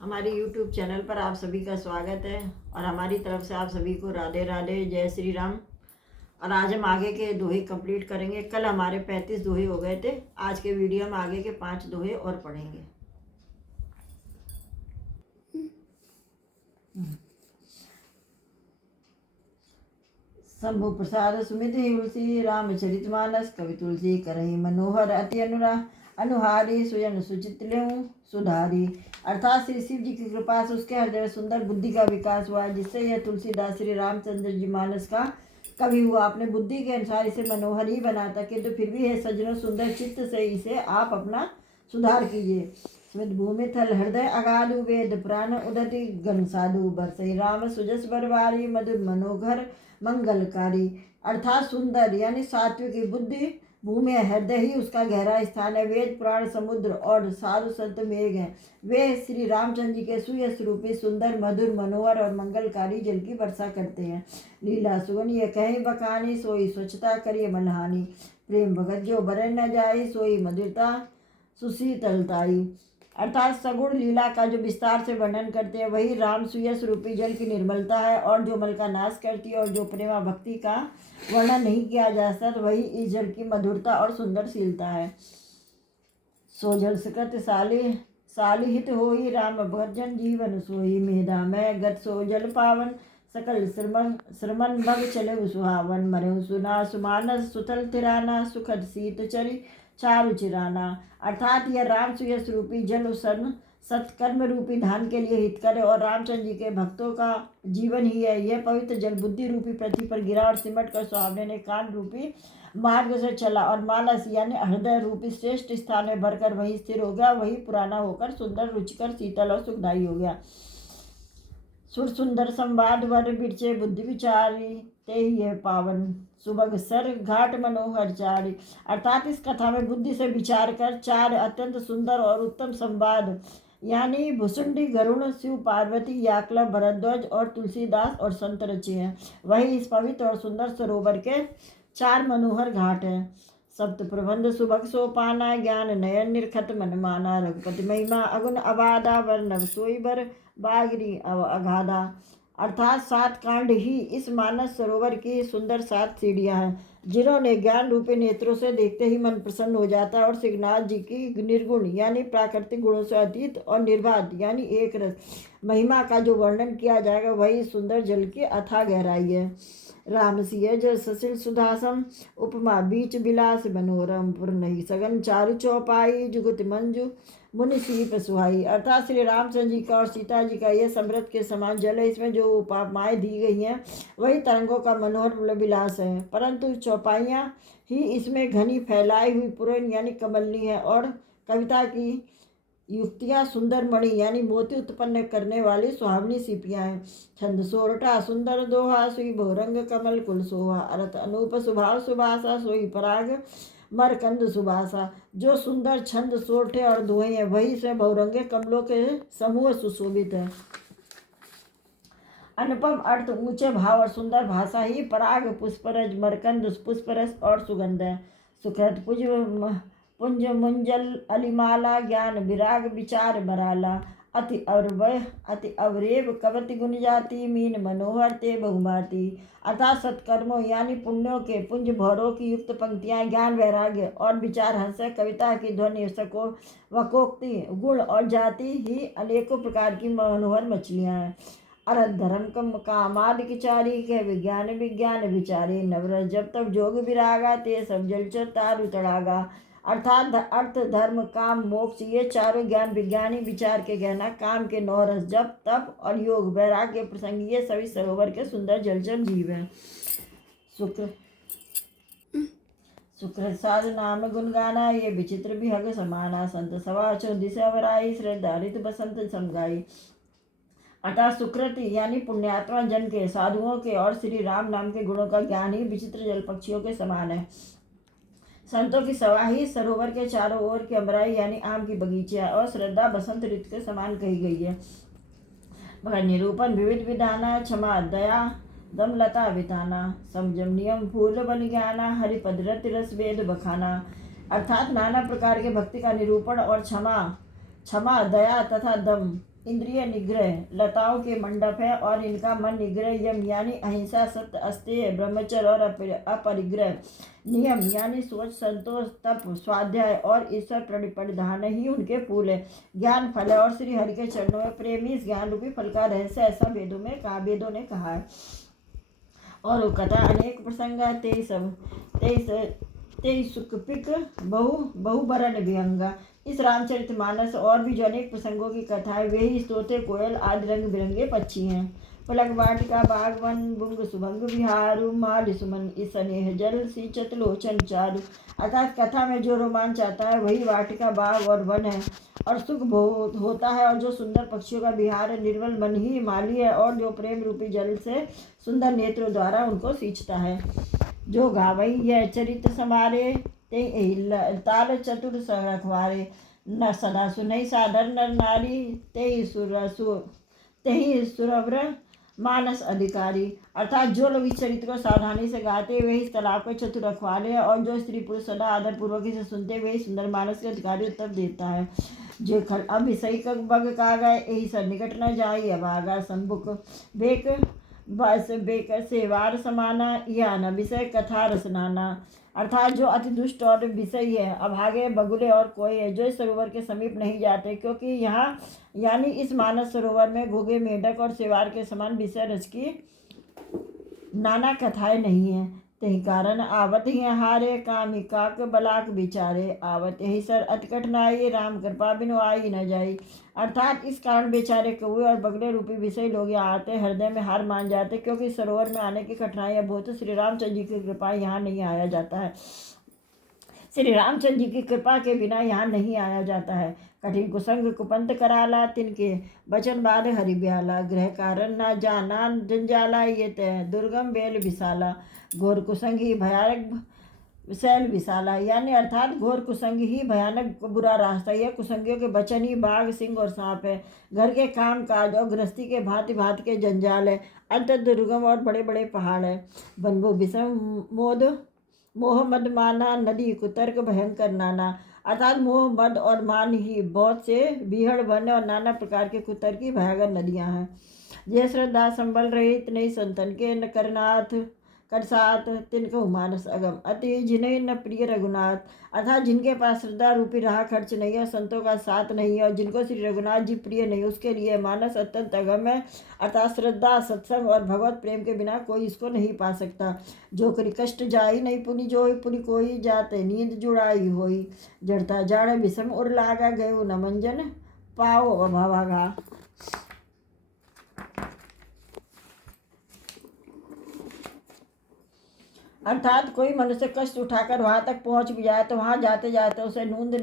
हमारी YouTube channel पर आप सभी का स्वागत है और हमारी तरफ से आप सभी को राधे राधे, जय श्री राम। और आज हम आगे के दोहे कंप्लीट करेंगे। कल हमारे 35 दोहे हो गए थे। आज के वीडियो में आगे के 5 दोहे और पढ़ेंगे। शंभु प्रसाद सुमिति तुलसी रामचरितमानस कवि तुलसी करही मनोहर अति अनुहारी सुजन सुचित्ल्यों सुधारी। अर्थात श्री शिव जी की कृपा से उसके हृदय में सुंदर बुद्धि का विकास हुआ, जिससे यह तुलसीदास श्री रामचंद्र जी मानस का कवि हुआ। अपने बुद्धि के अनुसार इसे मनोहर ही बनाता, किंतु फिर भी है सज्जनों, सुंदर चित्त से इसे आप अपना सुधार कीजिए। स्मित भूमि थल हृदय अगाधु वेद पुराण उदति गण साधु बरसई राम सुजस बरवारी मधुर मनोहर मंगलकारी। अर्थात सुंदर यानी सात्विक बुद्धि भूमि हृदय ही उसका गहरा स्थान है। वेद पुराण समुद्र और साधु संत मेघ हैं। वे श्री रामचंद्र जी के सुयश रूपी सुंदर मधुर मनोहर और मंगलकारी जल की वर्षा करते हैं। लीला सुगन ये कहीं बकानी सोई स्वच्छता करिए मनहानि। प्रेम भगत जो बरे न जाए सोई मधुरता सुशीतलताई। अर्थात सगुण लीला का जो विस्तार से वर्णन करते हैं वही राम सुयश रूपी जल की निर्मलता है, और जो मल का नाश करती है और जो प्रेमा भक्ति का वर्णन नहीं किया जा सकता वही इस जल की मधुरता और सुंदरशीलता है। सो जल सुकृत सालिहित होई राम भजन जीवन सोई। मेधा में गत सो जल पावन सकल श्रमन मग चले सुहावन। मरे सुना सुमानस सुतल तिराना सुखद शीत चरी चारु चिराना। अर्थात यह राम सुयश रूपी जल उसन सत्कर्म रूपी धान के लिए हितकर है और रामचंद्र जी के भक्तों का जीवन ही है। यह पवित्र जल बुद्धि रूपी पृथ्वी पर गिरा और सिमट कर सुहावने ने कान रूपी मार्ग से चला और मानस यानी हृदय रूपी श्रेष्ठ स्थान में भरकर वही स्थिर हो गया। वही पुराना होकर सुंदर रुचिकर शीतल और सुखदायी हो गया। सुर सुंदर संवाद वर बिरचे बुद्धि विचारी ते ही पावन सुबह सर घाट मनोहर चारी। अर्थात इस कथा में बुद्धि से विचार कर चार अत्यंत सुंदर और उत्तम संवाद यानी भुसुंडी गरुण शिव पार्वती याकलब भरद्वाज और तुलसीदास और संत रचे हैं। वही इस पवित्र और सुंदर सरोवर के 4 मनोहर घाट हैं। सप्त प्रबंध सुभग सोपाना ज्ञान नयन निर्खत मन माना। रघुपति महिमा अगुण अबाधा वर्णव सोई बर बागरी अगाधा। अर्थात 7 कांड ही इस मानस सरोवर की सुंदर 7 सीढ़ियाँ हैं, जिन्होंने ज्ञान रूपी नेत्रों से देखते ही मन प्रसन्न हो जाता है। और श्रीनाथ जी की निर्गुण यानी प्राकृतिक गुणों से अतीत और निर्बाध यानी एक रस महिमा का जो वर्णन किया जाएगा वही सुंदर जल की अथाह गहराई है। राम सिय जल ससिल सुधासम उपमा बीच बिलास मनोरम पुर नहीं सगन चारु चौपाई जुगुत मंजू मुनि सीप सुहाई। अर्थात श्री रामचंद्र जी का और सीता जी का यह समृद्ध के समान जल है। इसमें जो उपमाएँ दी गई हैं वही तरंगों का मनोहर विलास है, परंतु चौपाइयाँ ही इसमें घनी फैलाई हुई पुरन यानी कमलनी है, और कविता की युक्तियाँ सुंदर मणि यानी मोती उत्पन्न करने वाली सुहावनी सीपियाँ हैं। छंद सोरठा सुंदर दोहा सुई बहुरंग कमल कुल सोहा। अर्थ अनूप सुभाव सुभाषा सोई पराग मरकंद सुभाषा। जो सुंदर छंद सोरठे और दोहे हैं वही से बहुरंगे कमलों के समूह सुशोभित है। अनुपम अर्थ ऊंचे भाव और सुंदर भाषा ही पराग पुष्परज मरकंद पुष्परस और सुगंध है। सुखद पुंज मुंजल अलिमाला ज्ञान विराग विचार बराला। अति अवरेव कवति गुण जाति मीन मनोहर ते बहुमाती। अर्थात सत्कर्मों यानी पुण्यों के पुंज भौरों की युक्त पंक्तियाँ ज्ञान वैराग्य और विचार हंस कविता की ध्वनि सको वकोक्ति गुण और जाति ही अनेकों प्रकार की मनोहर मछलियाँ हैं। अरथ धर्म कामाद किचारी के विज्ञान विचारे नवरस जब तब जोग विरागा ते सब जलचर तारु तड़ागा। अर्थात अर्थ धर्म काम मोक्ष ये चारों ज्ञान विज्ञानी विचार के गहना काम के 9 रस जप तप और योग वैराग्य प्रसंग ये सभी सरोवर के सुंदर जलचर जीव हैं। शुक्र साध नाम गुण गाना ये विचित्र विहग समाना। संत सवा दिशा वराई श्रद्धा ऋत बसंत समगाई। अर्थात सुकृति यानी पुण्यात्मा जन के साधुओं के और श्री राम नाम के गुणों का ज्ञान ही विचित्र जल पक्षियों के समान है। संतों की सभा ही सरोवर के चारों ओर की अमराई यानी आम की बगीचा और श्रद्धा बसंत ऋतु के समान कही गई है। मगर निरूपण विविध विधाना क्षमा दया दमलता विताना संयम नियम फूल बन ज्ञाना हरिपद रति रस वेद बखाना। अर्थात नाना प्रकार के भक्ति का निरूपण और क्षमा दया तथा दम इंद्रिय निग्रह, लताओं के मंडप है और इनका मन निग्रह। यम यानी अहिंसा, सत्य, अस्तेय, ब्रह्मचर्य और अपरिग्रह। नियम यानी सोच, संतोष, तप, स्वाध्याय और ईश्वर परिधान ही उनके फूल है। ज्ञान फल है और श्री हरि के चरणों में प्रेम ही इस ज्ञान रूपी फल का रहस्य, ऐसा वेदों ने कहा है। और वो कथा अनेक प्रसंग है। तेईस सुखपिक बहुबरन विहंगा। इस रामचरितमानस और भी जो अनेक प्रसंगों की कथा है वे ही तोते, कोयल आदि रंग बिरंगे पक्षी हैं। पलक वाटिका बागवन बुंग सुभंग विहारु माल सुमन स्नेह जल सींचत लोचन चारु। अर्थात कथा में जो रोमांच आता है वही वाटिका, बाग और वन है और सुख बहुत होता है, और जो सुंदर पक्षियों का विहार है। निर्मल मन ही माली है और जो प्रेम रूपी जल से सुंदर नेत्रों द्वारा उनको सींचता है। जो गावई यह चरित समारे ते ताल चतुर रखवारे। न सदा सुनई सादर नर नारी तेहि सुरव्र मानस अधिकारी। अर्थात जो लोग इस चरित्र को सावधानी से गाते वे इस कला को चतुर रखवाले हैं, और जो स्त्री पुरुष सदा आदर पूर्वक इसे सुनते वे सुंदर मानस के अधिकारी उत्तर देता है। जो अब सही बग का गए यही सर निकट न जाई, अब आगा संबुक बेक बस बेकर सेवार समाना, यह न विषय कथा रसनाना। अर्थात जो अति दुष्ट और विषयी है, अभागे, बगुले और कोई है जो इस सरोवर के समीप नहीं जाते, क्योंकि यहाँ यानी इस मानस सरोवर में घोगे, मेढक और सेवार के समान विषय रस की नाना कथाएं नहीं है। तही कारण आवत ही हारे कामी काक बलाक बिचारे, आवत यही सर अति कठिनाई राम कृपा बिनु आई न जाई। अर्थात इस कारण बेचारे कौए और बगले रूपी विषय लोग यहाँ आते हृदय में हार मान जाते, क्योंकि सरोवर में आने की कठिनाइयाँ बहुत। श्री रामचंद्र जी की कृपा यहाँ नहीं आया जाता है। श्री रामचंद्र जी की कृपा के बिना यहाँ नहीं आया जाता है। कठिन कुसंग कुपंत कराला, तिनके बचन बाद हरि ब्याला। ग्रह कारण ना जाना जंजाला, ये तय दुर्गम बेल विशाला। घोर कुसंगी भयानक शैल विशाला, यानी अर्थात घोर कुसंग ही भयानक बुरा रास्ता। यह कुसंगियों के बचन ही बाघ, सिंह और सांप है। घर के काम काज और गृहस्थी के भांति भांति के जंजाल है। अंत दुर्गम और बड़े बड़े पहाड़ है। बनभो विषम मोह मद माना, नदी कुतर्क भयंकर नाना। अर्थात मोह मद और मान ही बहुत से बीहड़ वन और नाना प्रकार के कुतर्की भयागर नदियाँ हैं। जय श्रद्धा संबल रहित नहीं संतन के न करनाथ करसात, तिनको मानस अगम अति जिन्हें न प्रिय रघुनाथ। अर्थात जिनके पास श्रद्धा रूपी रहा खर्च नहीं है, संतों का साथ नहीं है और जिनको श्री रघुनाथ जी प्रिय नहीं, उसके लिए मानस अत्यंत अगम है। अर्थात श्रद्धा, सत्संग और भगवत प्रेम के बिना कोई इसको नहीं पा सकता। जो करी कष्ट जाई नहीं पुनि जोई, पुनि कोई जाते नींद जुड़ाई होई। जड़ता जाड़ विषम उर लागा, गयो न मंजन पाओ अभावागा। अर्थात कोई मनुष्य कष्ट उठाकर वहाँ तक पहुँच भी जाए तो वहाँ जाते जाते उसे नींद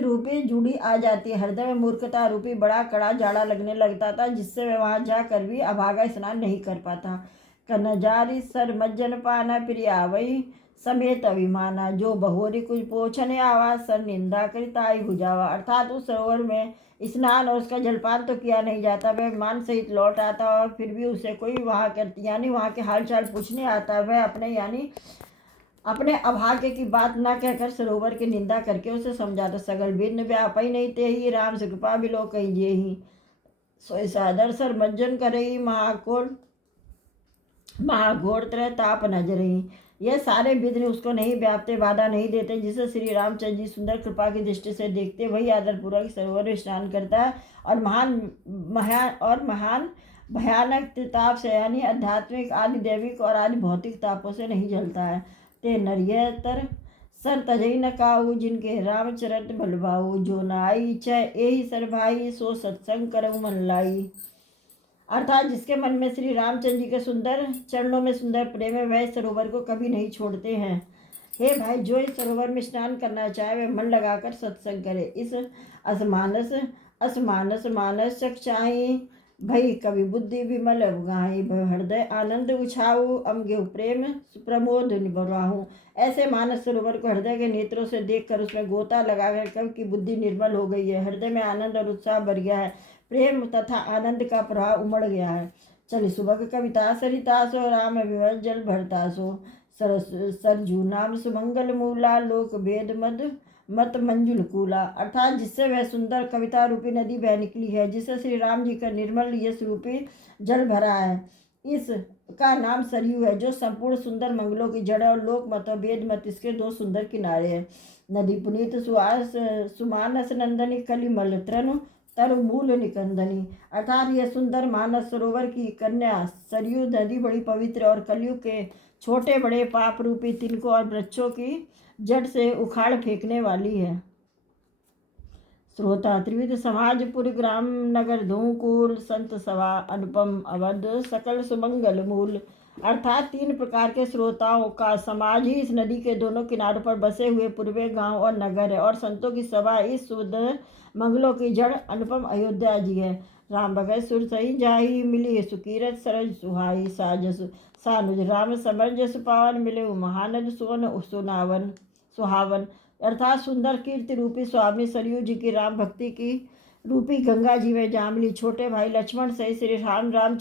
रूपी जूड़ी आ जाती है। हृदय में मूर्खता रूपी बड़ा कड़ा जाड़ा लगने लगता था, जिससे वह वहाँ जाकर भी अभागा स्नान नहीं कर पाता। कनजारी सर मज्जन पाना प्रिया वही समेत अभिमाना, जो बहोरी कुछ पोछने आवा सर निंदा करिताई भुजावा। अर्थात उस सरोवर में स्नान और उसका जलपान तो किया नहीं जाता, वह मान सहित लौट आता और फिर भी उसे कोई वहाँ के हाल चाल पूछने आता, वह अपने अभाग्य की बात न कहकर सरोवर की निंदा करके उसे समझाता। सगल भिन्न व्यापी नहीं ते ही, राम से कृपा बिलो कही जे ही। सोई सादर सर मज्जन करई, महाघोर तरह ताप नजरही। यह सारे विघ्न उसको नहीं व्यापते, बाधा नहीं देते। जिसे श्री रामचंद्र जी सुंदर कृपा की दृष्टि से देखते वही आदरपूर्वक सरोवर में स्नान करता है और महान भयानक ताप से यानी आध्यात्मिक, आदि दैविक और आदि भौतिक तापों से नहीं जलता है। ते नरियतर सर तजई न काऊ, जिनके रामचरित भलभाऊ। जो नाई चय एहि सर भाई, सो सत्संग करऊ मन लाई। अर्थात जिसके मन में श्री रामचंद्र जी के सुंदर चरणों में सुंदर प्रेम है, वह सरोवर को कभी नहीं छोड़ते हैं। हे भाई, जो इस सरोवर में स्नान करना चाहे वह मन लगाकर सत्संग करे। इस असमानस मानस चक्षाई, भई कवि बुद्धि विमल गाई। हृदय आनंद उछाऊ, अमगे प्रेम प्रमोद निबराहूँ। ऐसे मानस सरोवर को हृदय के नेत्रों से देखकर उसमें गोता लगाकर कवि की बुद्धि निर्मल हो गई है। हृदय में आनंद और उत्साह भर गया है, प्रेम तथा आनंद का प्रवाह उमड़ गया है। चल सुबह कविता सरितासो, राम विमल जल भरतासो। सरजू नाम सुमंगल मूला, लोक भेद मत मंजुल कूला, अर्थात जिससे वह सुंदर कविता रूपी नदी बह निकली है, जिससे श्री राम जी का निर्मल यश रूपी जल भरा है। इसका नाम सरयू है, जो संपूर्ण सुंदर मंगलों की जड़ और लोक मत और वेद मत इसके दो सुंदर किनारे हैं। नदी पुनीत सुहास सुमानस नंदनी कलिमल तृण तरु मूल निकंदनी, अर्थात यह सुंदर मानस सरोवर की कन्या सरयू नदी बड़ी पवित्र और कलयुग के छोटे बड़े पाप रूपी तिनकों और वृक्षों की जड़ से उखाड़ फेंकने वाली है। श्रोता त्रिविध समाजपुर ग्राम नगर धूकुल संत सभा अनुपम अवध सकल सुमंगल मूल, अर्थात 3 प्रकार के श्रोताओं का समाज ही इस नदी के दोनों किनारों पर बसे हुए पूर्वे गांव और नगर है, और संतों की सभा इस शुद्ध मंगलों की जड़ अनुपम अयोध्या जी है। राम भगत सुर सही जाही मिली सुकीरत सरज सुहाई साजस सानुज राम समरजस पावन मिले महानद सुवन सुहावन, अर्थात सुंदर कीर्ति रूपी स्वामी सरयू जी की राम भक्ति की रूपी गंगा जी में जामली छोटे भाई लक्ष्मण से श्री राम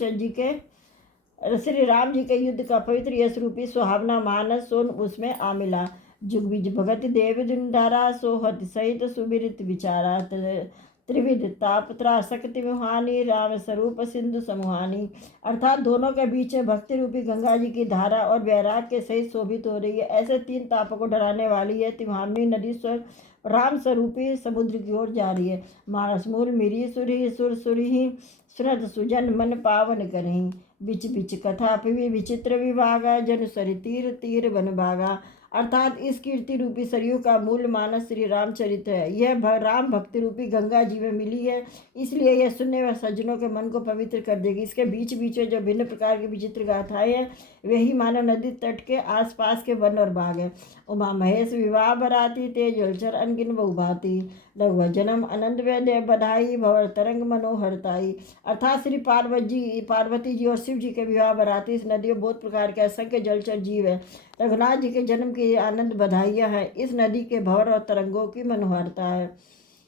जी के युद्ध का पवित्र यश रूपी सुहावना मानस सोन उसमें आ मिला। जुग बीज भगत देव धारा सोहत सहित सुबिरित विचारा त्रिविध ताप त्रासक्ति मुहानी राम स्वरूप सिंधु समूहानी, अर्थात दोनों के बीच भक्ति रूपी गंगा जी की धारा और वैराग के सहित शोभित हो रही है। ऐसे 3 तापों को डराने वाली है तिम्हानी नदी राम स्वरूपी समुद्र की ओर जा रही है। मानस मूल मिरी सुरी सुर सुरी सुरत सुजन मन पावन करही, बिच बिच कथा पिवी विचित्र विभागा जन सरि तीर तीर वन भागा, अर्थात इस कीर्ति रूपी सरयू का मूल मानस श्री रामचरित है। यह राम भक्ति रूपी गंगा जी में मिली है, इसलिए यह सुनने व सज्जनों के मन को पवित्र कर देगी। इसके बीच बीच में जो भिन्न प्रकार की विचित्र गाथाएं हैं वही मानव नदी तट के आसपास के वन और बाग है। उमा महेश विवाह बराती तेज जलचर अनगिन बहु भांति, लघु जन्म अनंत वैद्य बधाई भवर तरंग मनोहरताई, अर्थात श्री पार्वती जी और शिव जी के विवाह बराती इस नदी में बहुत प्रकार के असंख्य जलचर जीव है। रघुनाथ जी के जन्म की आनंद बधाइयाँ है। इस नदी के भंवर और तरंगों की मनोहरता है।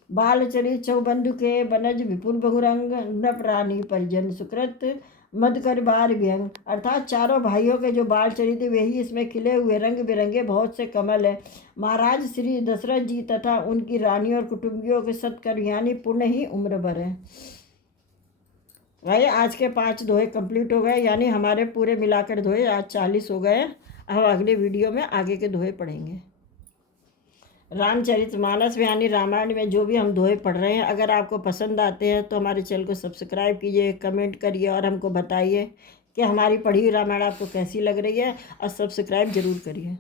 बाल चरित चौबंधु के बनज विपुल बहुरंग नृप रानी परिजन सुकृत मधकर बार व्यंग, अर्थात 4 भाइयों के जो बाल चरित वही इसमें खिले हुए रंग बिरंगे बहुत से कमल है। महाराज श्री दशरथ जी तथा उनकी रानी और कुटुंबियों के सत्कर्म यानी पुण्य ही उम्र भर है। भाई आज के 5 दोहे कंप्लीट हो गए, यानी हमारे पूरे मिलाकर दोहे आज 40 हो गए। अब अगले वीडियो में आगे के दोहे पढ़ेंगे। रामचरितमानस में यानी रामायण में जो भी हम दोहे पढ़ रहे हैं, अगर आपको पसंद आते हैं तो हमारे चैनल को सब्सक्राइब कीजिए, कमेंट करिए और हमको बताइए कि हमारी पढ़ी हुई रामायण आपको कैसी लग रही है, और सब्सक्राइब जरूर करिए।